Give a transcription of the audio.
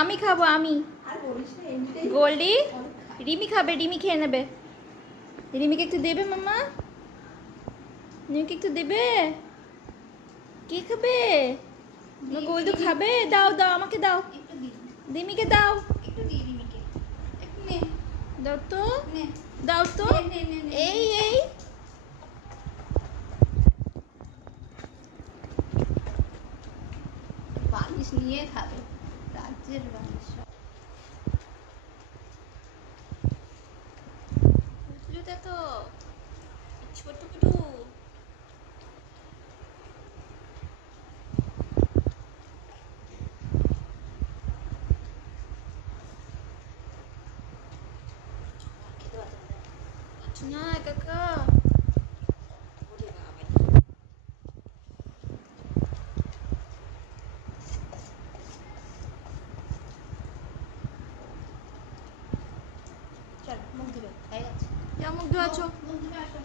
আমি খাবো আমি। গোল্ডি রিমি খাবে, রিমি খেয়ে নেবে। রিমিকে একটু দেবে মাম্মা? রিমিকে একটু দেবে? কে খাবে? গোল্ডু খাবে? দাও দাও আমাকে দাও, রিমিকে দাও, দাও তো, দাও তো। এই এই বালিশ নিয়ে খাবে, রাজ্যের বালিশ। দেখো ছোট কুটু। না কাকা চল মুখ ধুবে, তাই আছে। মুখ ধোয়াছো? মুখ ধুবে আসো।